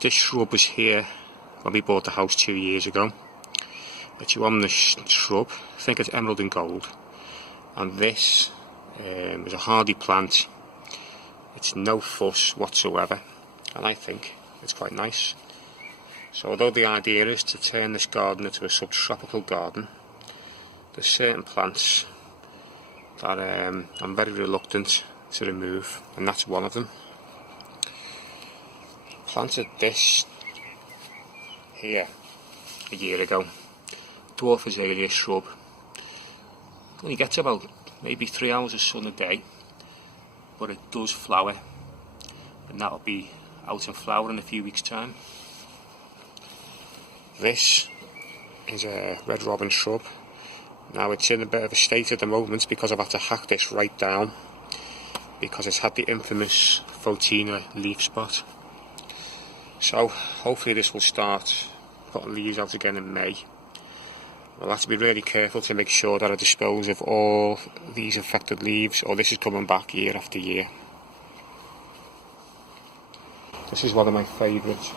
This shrub was here when we bought the house 2 years ago. It's on the shrub, I think it's emerald and gold. And this is a hardy plant. It's no fuss whatsoever, and I think it's quite nice. So although the idea is to turn this garden into a subtropical garden, there's certain plants that I'm very reluctant to remove, and that's one of them. Planted this here a year ago, dwarf azalea shrub. Only gets about maybe 3 hours of sun a day, but it does flower, and that'll be out in flower in a few weeks' time. This is a red robin shrub. Now it's in a bit of a state at the moment because I've had to hack this right down because it's had the infamous Photina leaf spot. So hopefully this will start putting leaves out again in May. I'll have to be really careful to make sure that I dispose of all these affected leaves, or this is coming back year after year. This is one of my favourite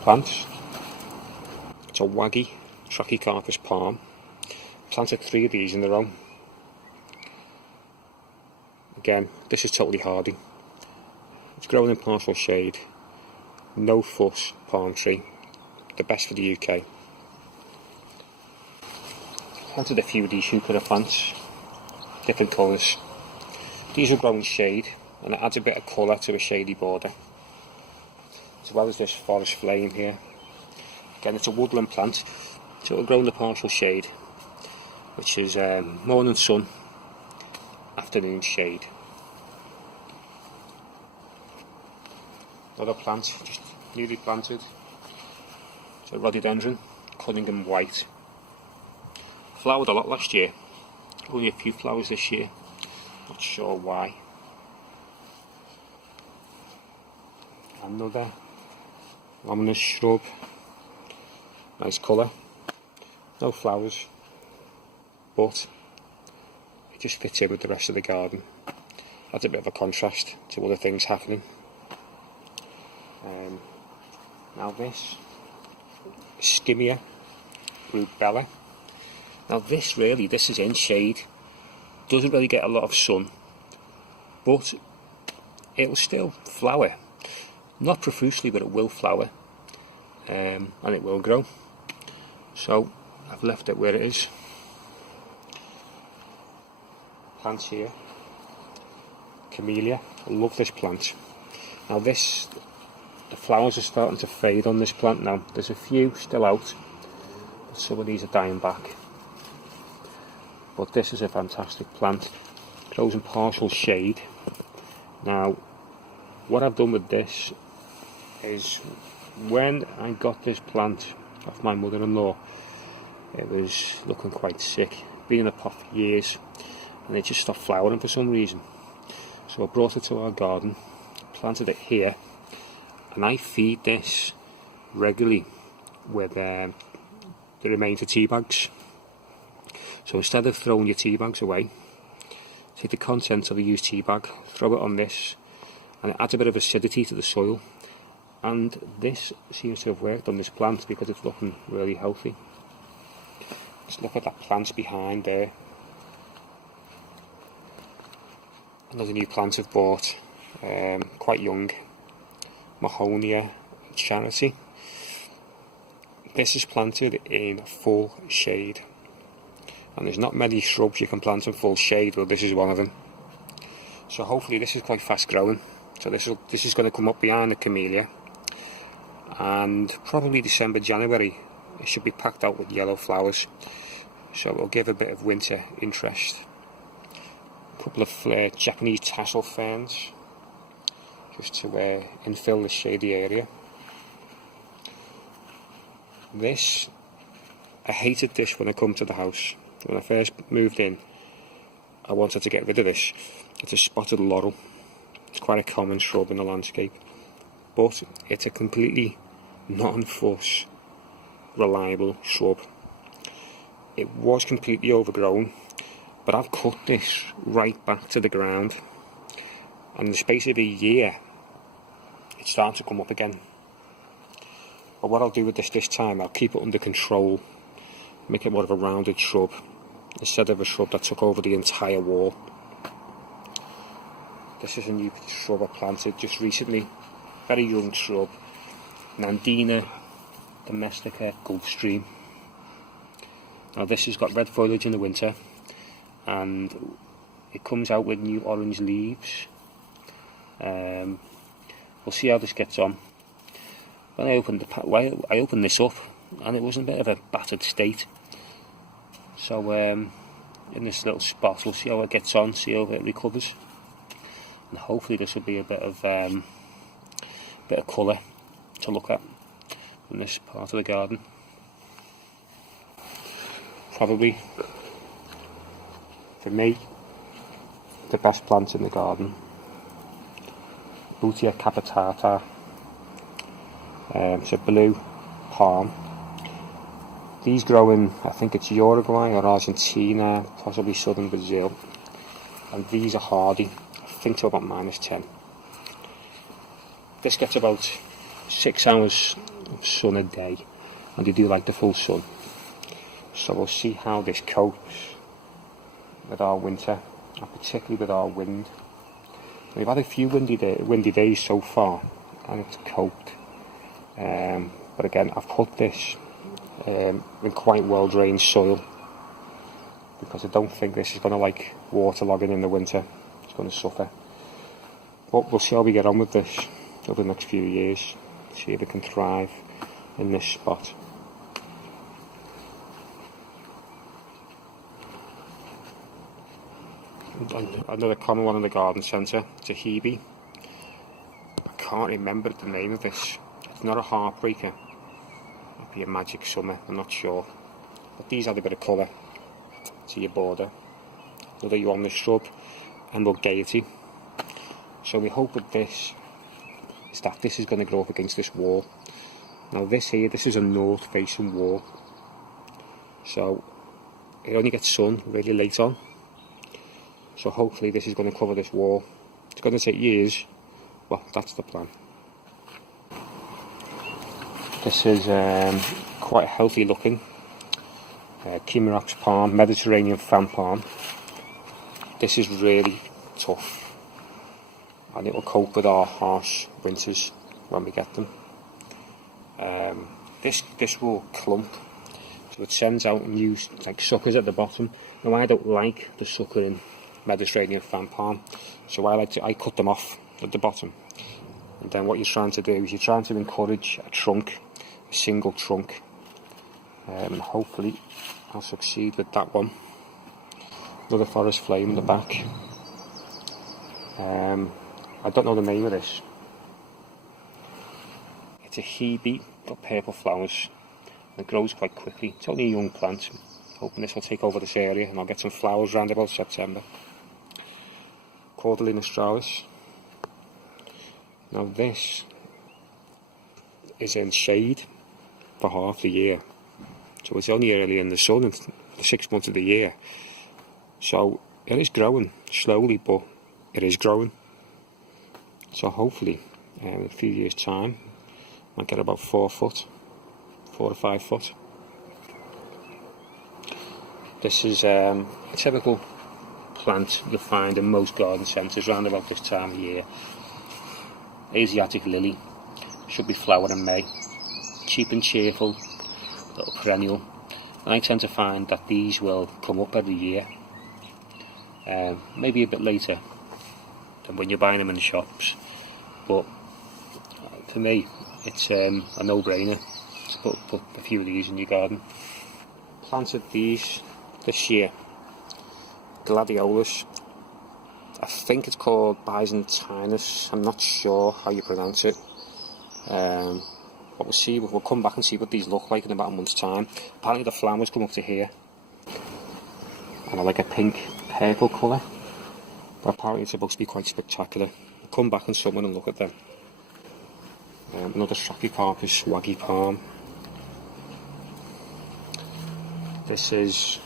plants. It's a waggy Trachycarpus palm. Planted 3 of these in a row. Again, this is totally hardy. It's growing in partial shade. No fuss palm tree. The best for the UK. Planted a few of these Heuchera plants. Different colours. These will grow in shade, and it adds a bit of colour to a shady border. As well as this forest flame here. Again, it's a woodland plant, so it will grow in the partial shade, which is morning sun, afternoon shade. Another plant, just newly planted. It's a rhododendron, Cunningham White. Flowered a lot last year, only a few flowers this year, not sure why. Another Lominus shrub, nice colour, no flowers, but it just fits in with the rest of the garden. Adds a bit of a contrast to other things happening. Now this, Skimmia rubella. Now this is in shade, doesn't really get a lot of sun, but it will still flower. Not profusely, but it will flower, and it will grow. So I've left it where it is. Plants here, Camellia. I love this plant. Now the flowers are starting to fade on this plant now. There's a few still out, but some of these are dying back. But this is a fantastic plant. Grows in partial shade. Now, what I've done with this is, when I got this plant off my mother-in-law, it was looking quite sick. Been in a pot for years, and it just stopped flowering for some reason. So I brought it to our garden, planted it here, and I feed this regularly with the remains of tea bags. So instead of throwing your tea bags away, take the contents of a used tea bag, throw it on this, and it adds a bit of acidity to the soil. And this seems to have worked on this plant because it's looking really healthy. Just look at that plant behind there. Another new plant I've bought, quite young, Mahonia Charity. This is planted in full shade. And there's not many shrubs you can plant in full shade, but this is one of them. So hopefully this is quite fast growing. So this is going to come up behind the Camellia, and probably December, January it should be packed out with yellow flowers. So it'll give a bit of winter interest. A couple of Japanese tassel ferns, just to infill the shady area. This, I hated this when I come to the house. When I first moved in, I wanted to get rid of this. It's a spotted laurel. It's quite a common shrub in the landscape, but it's a completely non-fuss, reliable shrub. It was completely overgrown, but I've cut this right back to the ground, and in the space of a year, it's starting to come up again. But what I'll do with this time, I'll keep it under control, make it more of a rounded shrub, instead of a shrub that took over the entire wall. This is a new shrub I planted just recently, very young shrub, Nandina domestica Gulfstream. Now this has got red foliage in the winter, and it comes out with new orange leaves. We'll see how this gets on. When I opened this up, and it was in a bit of a battered state. So in this little spot, we'll see how it gets on, see how it recovers, and hopefully this will be a bit of colour to look at in this part of the garden. Probably, for me, the best plants in the garden. Bootea capitata. It's a blue palm. These grow in, I think it's Uruguay or Argentina, possibly southern Brazil. And these are hardy, I think to about -10. This gets about 6 hours of sun a day, and they do like the full sun. So we'll see how this copes with our winter, and particularly with our wind. We've had a few windy days so far, and it's coped. But again, I've put this in quite well drained soil, because I don't think this is going to like waterlogging in the winter. It's going to suffer. But we'll see how we get on with this over the next few years, see if it can thrive in this spot. Another common one in the garden centre, it's a hebe. I can't remember the name of this. It's not a heartbreaker. It'd be a magic summer, I'm not sure. But these add a bit of colour to your border. Another Yuan shrub, Emerald Gaiety. So we hope with this is that this is going to grow up against this wall. Now this is a north facing wall. So it only gets sun really late on. So hopefully this is going to cover this wall. It's going to take years. Well, that's the plan. This is quite a healthy looking Chimerops palm, Mediterranean fan palm. This is really tough, and it will cope with our harsh winters when we get them. This will clump, so it sends out new like suckers at the bottom. Now I don't like the sucker in Mediterranean fan palm, so I cut them off at the bottom. And then what you're trying to do is you're trying to encourage a single trunk, and hopefully I'll succeed with that one. Another forest flame in the back. I don't know the name of this. It's a hebe, got purple flowers, and it grows quite quickly. It's only a young plant. Hoping this will take over this area and I'll get some flowers around about September. Cordyline australis. Now this is in shade for half the year, so it's only early in the sun in the 6 months of the year. So it is growing slowly, but it is growing. So hopefully in a few years time I'll get about 4 to 5 foot. This is a typical plant you'll find in most garden centres around about this time of year. Asiatic lily, should be flowering in May. Cheap and cheerful, little perennial. And I tend to find that these will come up every year, maybe a bit later than when you're buying them in the shops. But for me, it's a no-brainer to put a few of these in your garden. Planted these this year, gladiolus. I think it's called Byzantinus. I'm not sure how you pronounce it. But we'll see. We'll come back and see what these look like in about a month's time. Apparently the flowers come up to here, and I like a pink purple colour. But apparently it's supposed to be quite spectacular. We'll come back in summer and look at them. Another Strachycarpus swaggy palm. This is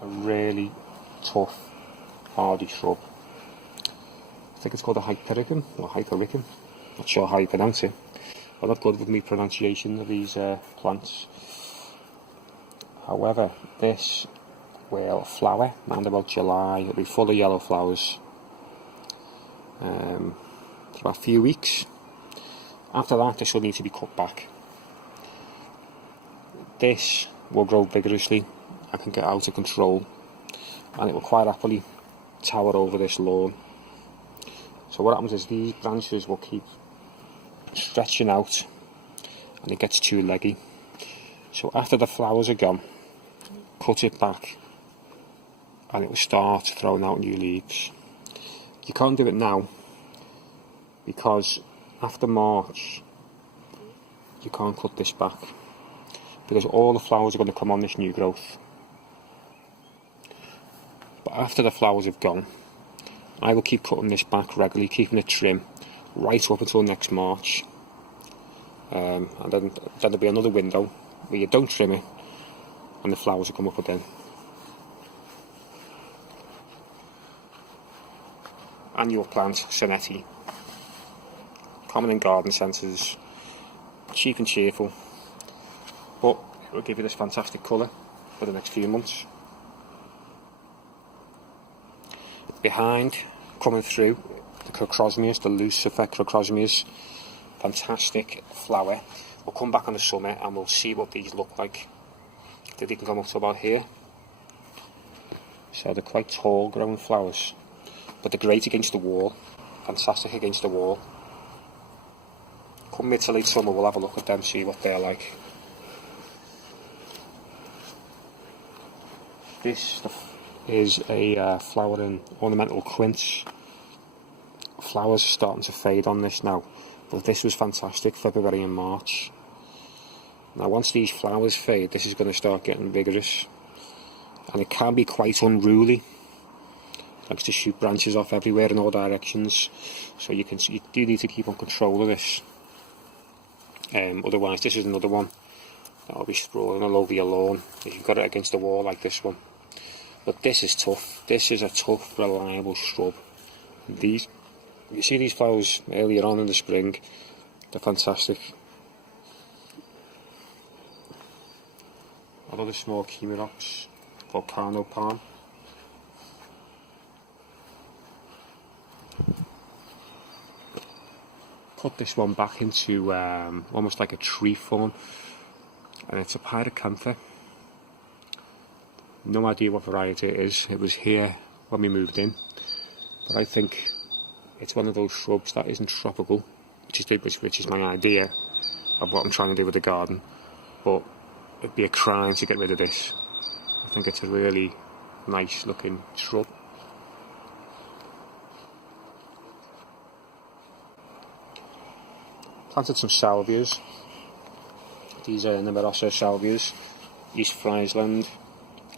a really tough, hardy shrub. I think it's called a Hypericum or Hypericum. Not sure how you pronounce it. I'm not good with my pronunciation of these plants. However, this will flower around about July. It'll be full of yellow flowers for about a few weeks. After that, this will need to be cut back. This will grow vigorously and can get out of control, and it will quite happily tower over this lawn. So what happens is these branches will keep stretching out and it gets too leggy. So after the flowers are gone, cut it back and it will start throwing out new leaves. You can't do it now because after March you can't cut this back, because all the flowers are going to come on this new growth. But after the flowers have gone, I will keep cutting this back regularly, keeping it trim right up until next March. And then there'll be another window where you don't trim it and the flowers will come up again. Annual plant, Senetti. Common in garden centres, cheap and cheerful, but it will give you this fantastic colour for the next few months. Behind, coming through, the Crocosmias, the Lucifer Crocosmias, fantastic flower. We'll come back in the summer and we'll see what these look like. They can come up to about here. So they're quite tall growing flowers, but they're great against the wall, fantastic against the wall. Come mid to late summer, we'll have a look at them, see what they're like. This is a flowering ornamental quince. Flowers are starting to fade on this now, but this was fantastic, February and March. Now once these flowers fade, this is going to start getting vigorous, and it can be quite unruly. It likes to shoot branches off everywhere in all directions, so you do need to keep on control of this. Otherwise, this is another one that will be sprawling all over your lawn if you've got it against the wall like this one. But this is tough. This is a tough, reliable shrub. You see these flowers earlier on in the spring, they're fantastic. Another small Chimerops, Volcano Palm. Put this one back into almost like a tree form, and it's a Pyracantha. No idea what variety it is. It was here when we moved in, but I think it's one of those shrubs that isn't tropical, which is my idea of what I'm trying to do with the garden. But it'd be a crime to get rid of this. I think it's a really nice looking shrub. Planted some salvias. These are Nemorosa salvias, East Friesland.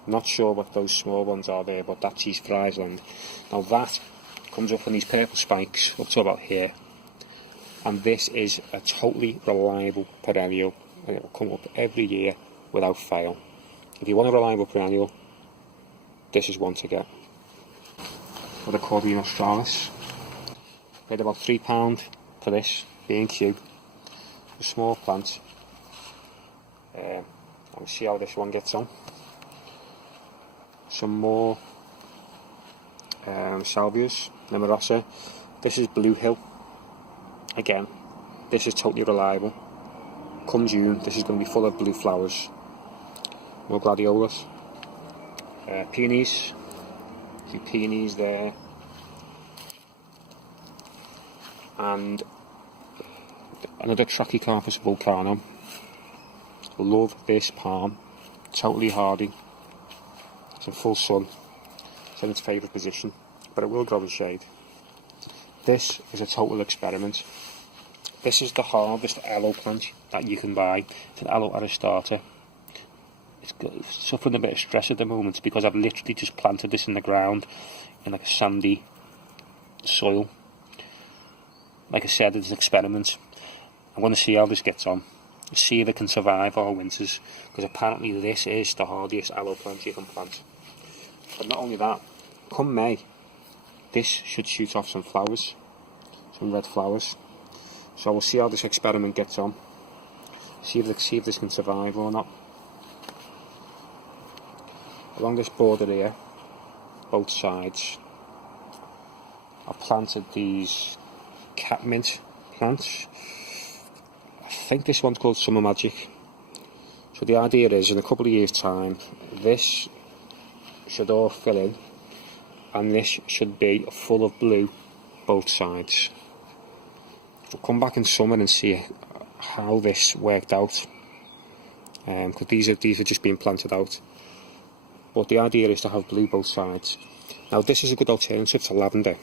Not sure what those small ones are there, but that's East Friesland. Now that comes up on these purple spikes up to about here, and this is a totally reliable perennial, and it will come up every year without fail. If you want a reliable perennial, this is one to get. For the Corvine Australis, paid about £3 for this B&Q. A small plant. I'll see how this one gets on. Some more salvias, Nemorosa. This is Blue Hill. Again, this is totally reliable. Come June, this is going to be full of blue flowers. More gladiolus. Peonies. A few peonies there. And another Trachycarpus vulcanum. Love this palm. Totally hardy. It's in full sun. It's in its favourite position, but it will grow in shade. This is a total experiment. This is the hardest aloe plant that you can buy. It's an Aloe aristata. It's suffering a bit of stress at the moment because I've literally just planted this in the ground in like a sandy soil. Like I said, it's an experiment. I'm going to see how this gets on. See if it can survive our winters, because apparently this is the hardiest aloe plant you can plant. But not only that, come May, this should shoot off some flowers, some red flowers. So we'll see how this experiment gets on. See if this can survive or not. Along this border here, both sides, I've planted these catmint plants. I think this one's called Summer Magic. So the idea is, in a couple of years' time, this should all fill in, and this should be full of blue both sides. We'll come back in summer and see how this worked out, because these are just being planted out. But the idea is to have blue both sides. Now this is a good alternative to lavender,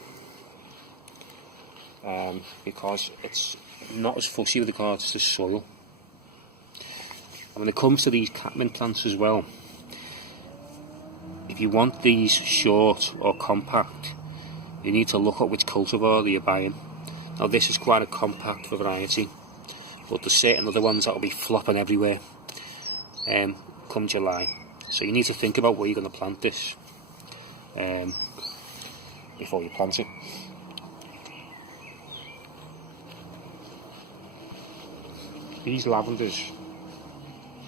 because it's not as fussy with regards to soil. And when it comes to these catmint plants as well, if you want these short or compact, you need to look at which cultivar that you're buying. Now this is quite a compact variety, but there's certain other ones that will be flopping everywhere come July. So you need to think about where you're going to plant this before you plant it. These lavenders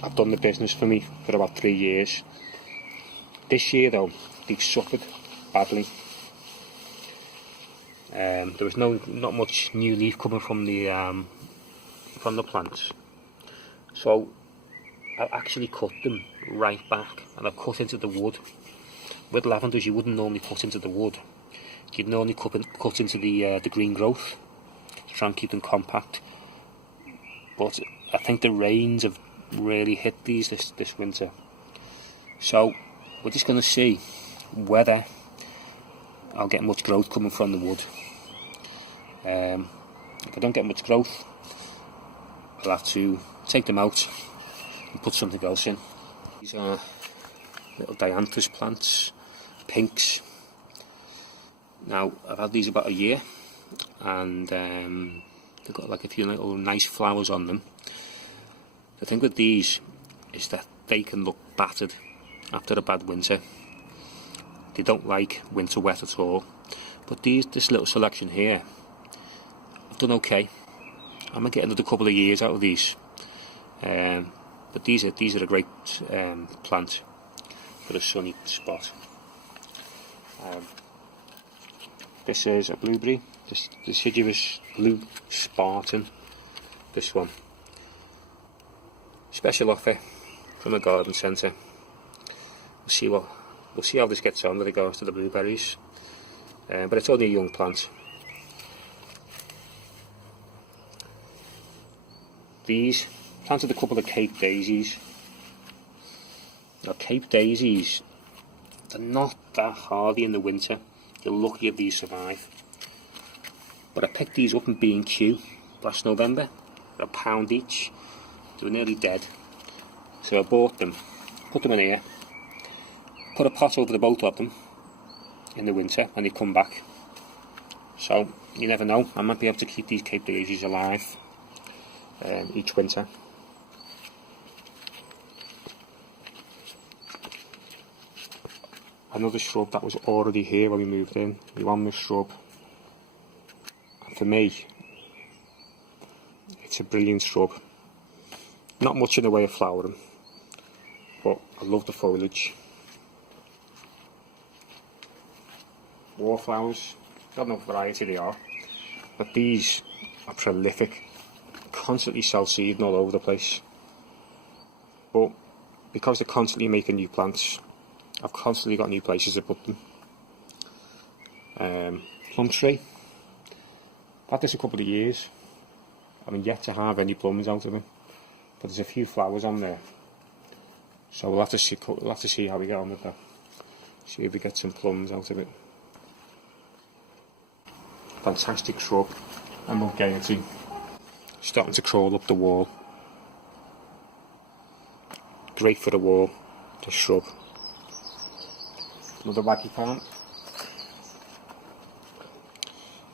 have done the business for me for about 3 years. This year though, they've suffered badly. There was not much new leaf coming from the plants, so I actually cut them right back, and I've cut into the wood. With lavenders, you wouldn't normally cut into the wood. You'd normally cut into the green growth to try and keep them compact. But I think the rains have really hit these this winter. So we're just going to see whether I'll get much growth coming from the wood. If I don't get much growth, I'll have to take them out and put something else in. These are little dianthus plants, pinks. Now I've had these about a year, and they've got like a few little nice flowers on them. The thing with these is that they can look battered after a bad winter. They don't like winter wet at all. But this little selection here, I've done okay. I might get another couple of years out of these. But these are a great plant for a sunny spot. This is a blueberry, the deciduous blue Spartan. This one, special offer from a garden centre. We'll see how this gets on with regards to the blueberries, but it's only a young plant. These planted a couple of Cape Daisies. Now Cape Daisies, they're not that hardy in the winter. You're lucky if these survive. But I picked these up in B&Q last November for £1 each. They were nearly dead. So I bought them, put them in here, put a pot over the both of them in the winter, and they come back. So you never know, I might be able to keep these Cape Daisies alive each winter. Another shrub that was already here when we moved in, the Euonymus shrub. And for me, it's a brilliant shrub. Not much in the way of flowering, but I love the foliage. Wallflowers, I don't know what variety they are, but these are prolific, constantly self-seeding all over the place. But because they're constantly making new plants, I've constantly got new places to put them. Plum tree, I've had this a couple of years. I mean, yet to have any plums out of them, but there's a few flowers on there. So we'll have to see how we get on with that. See if we get some plums out of it. Fantastic shrub, and Mulgaiety, starting to crawl up the wall. Great for the wall, this shrub. Another waggy plant.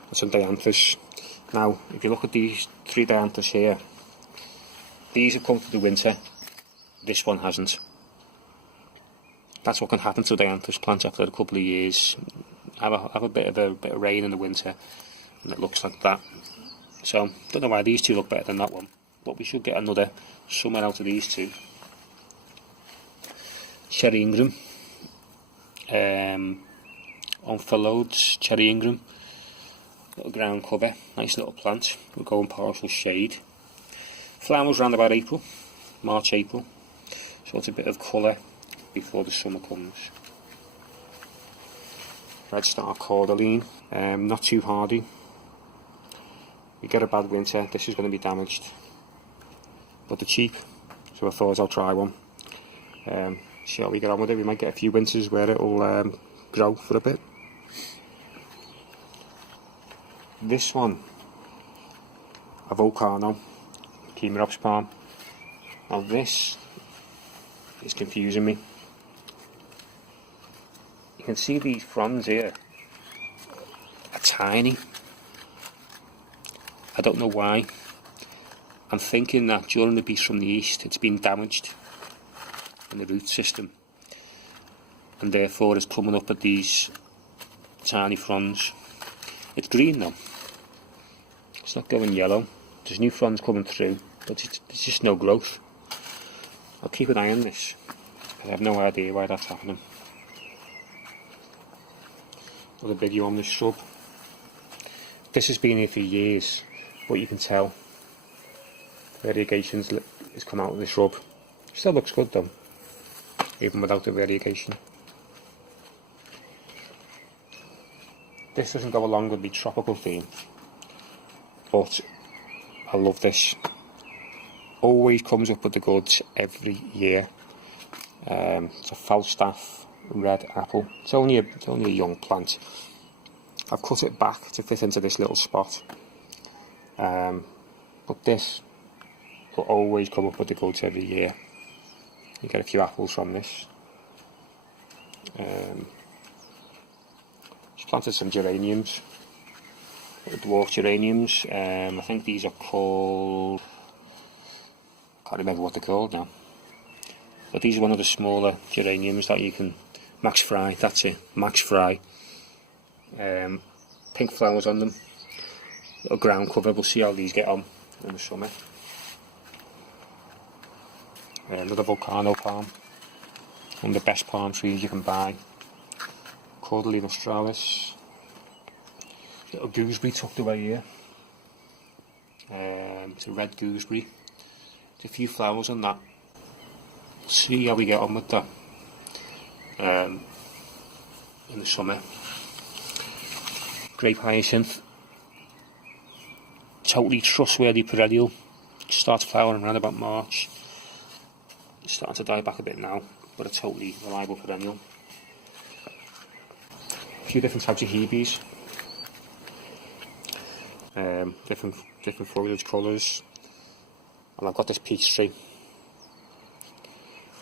That's some dianthus. Now, if you look at these 3 dianthus here, these have come through the winter. This one hasn't. That's what can happen to dianthus plants after a couple of years. Have a bit of rain in the winter, and it looks like that. So, don't know why these two look better than that one, but we should get another summer out of these two. Cherry Ingram, on for loads, Cherry Ingram, little ground cover, nice little plant, we'll go in partial shade. Flowers around about April, March, April, so it's a bit of colour before the summer comes. Red Star Cordyline, not too hardy. We get a bad winter, this is going to be damaged, but they're cheap, so I thought I'll try one. See how we get on with it. We might get a few winters where it'll grow for a bit. This one, a Volcano, Chimerops palm. Now this is confusing me. You can see these fronds here are tiny. I don't know why. I'm thinking that during the beast from the east it's been damaged in the root system, and therefore it's coming up at these tiny fronds. It's green though, it's not going yellow. There's new fronds coming through, but there's just no growth. I'll keep an eye on this, because I have no idea why that's happening. Another biggie on this shrub. This has been here for years, but you can tell variegations has come out of this shrub. Still looks good though, even without the variegation. This doesn't go along with the tropical theme, but I love this. Always comes up with the goods every year. It's a Falstaff red apple. It's only a young plant. I've cut it back to fit into this little spot. But this will always come up with the goods every year. You get a few apples from this. Just planted some geraniums, dwarf geraniums. I think these are called, can't remember what they're called now. But these are one of the smaller geraniums that you can, Max Fry, that's it, Max Fry. Pink flowers on them, little ground cover. We'll see how these get on in the summer. Another Volcano palm, one of the best palm trees you can buy. Cordyline australis. Little gooseberry tucked away here. It's a red gooseberry. There's a few flowers on that. See how we get on with that in the summer. Grape hyacinth, totally trustworthy perennial. Starts flowering around about March. It's starting to die back a bit now, but a totally reliable perennial. A few different types of hebes, different foliage colours, and I've got this peach tree.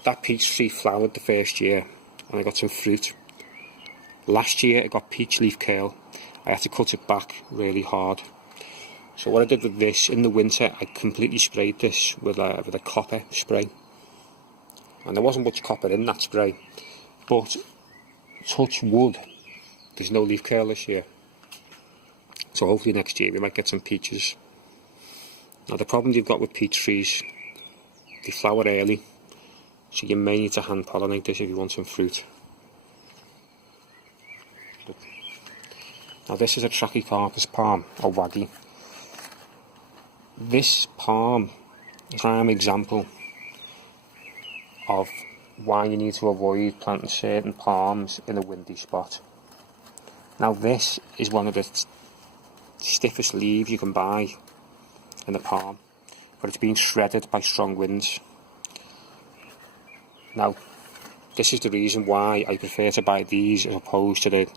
That peach tree flowered the first year, and I got some fruit. Last year I got peach leaf curl. I had to cut it back really hard. So what I did with this, in the winter I completely sprayed this with a copper spray. And there wasn't much copper in that spray, but touch wood, there's no leaf curl this year. So hopefully next year we might get some peaches. Now the problem you've got with peach trees, they flower early, so you may need to hand pollinate this if you want some fruit. Now this is a Trachycarpus palm, or waggy. This palm is a prime example of why you need to avoid planting certain palms in a windy spot. Now this is one of the stiffest leaves you can buy in the palm, but it's been shredded by strong winds. Now this is the reason why I prefer to buy these as opposed to the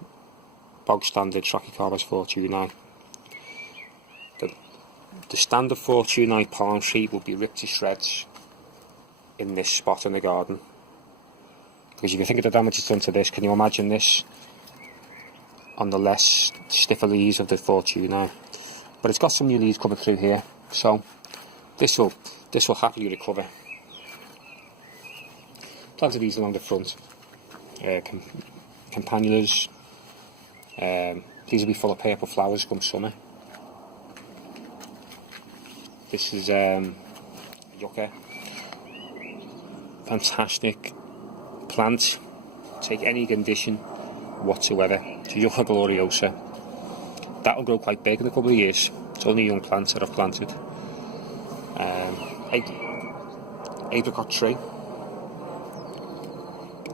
bog standard Trachycarpus fortunei. The standard fortunei palm tree will be ripped to shreds in this spot in the garden. Because if you think of the damage it's done to this, can you imagine this on the less stiffer leaves of the fortunei? But it's got some new leaves coming through here, so this will happily recover. Planted these along the front. Campanulas. These will be full of purple flowers come summer. This is yucca. Fantastic plant. Take any condition whatsoever. It's a Yucca gloriosa. That'll grow quite big in a couple of years. It's only young plants that I've planted. Apricot tree.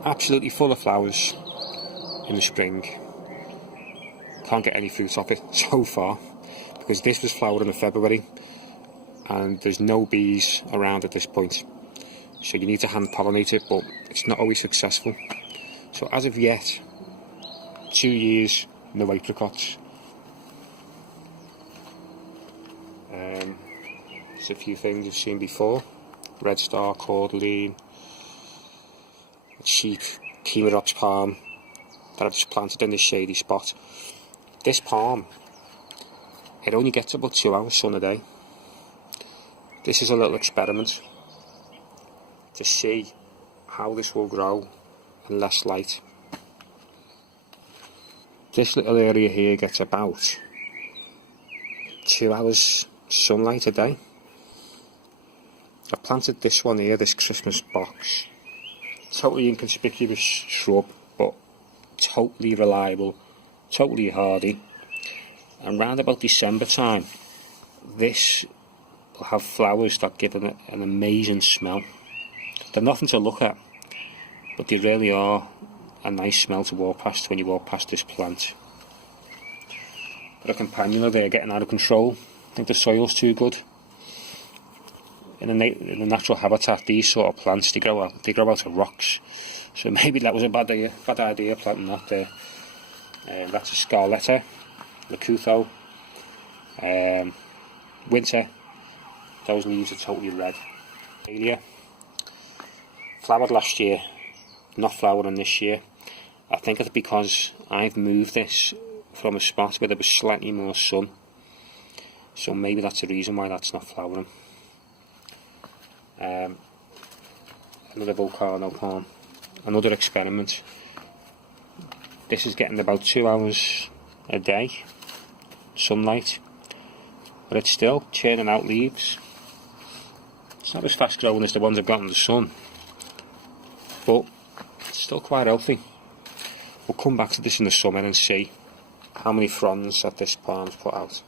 Absolutely full of flowers in the spring. Can't get any fruit off it so far, because this was flowering in February and there's no bees around at this point. So you need to hand pollinate it, but it's not always successful. So as of yet, 2 years, no apricots. There's a few things you've seen before. Red Star, Cordyline, cheap Chemaerops palm that I've just planted in this shady spot. This palm, it only gets about 2 hours sun a day. This is a little experiment to see how this will grow in less light. This little area here gets about 2 hours sunlight a day. I planted this one here, this Christmas box. Totally inconspicuous shrub, but totally reliable, totally hardy. And round about December time, this will have flowers that give an amazing smell. They're nothing to look at, but they really are a nice smell to walk past when you walk past this plant. Got a campanula there getting out of control. I think the soil's too good. In the natural habitat, these sort of plants, they grow out of rocks. So maybe that was a bad idea planting that there. That's a Scarletta, Lacutho, Winter. Those leaves are totally red. Dahlia, flowered last year, not flowering this year. I think it's because I've moved this from a spot where there was slightly more sun. So maybe that's the reason why that's not flowering. Another volcano palm, another experiment. This is getting about 2 hours a day sunlight, but it's still churning out leaves. It's not as fast growing as the ones I've got in the sun, but it's still quite healthy. We'll come back to this in the summer and see how many fronds that this palm's put out.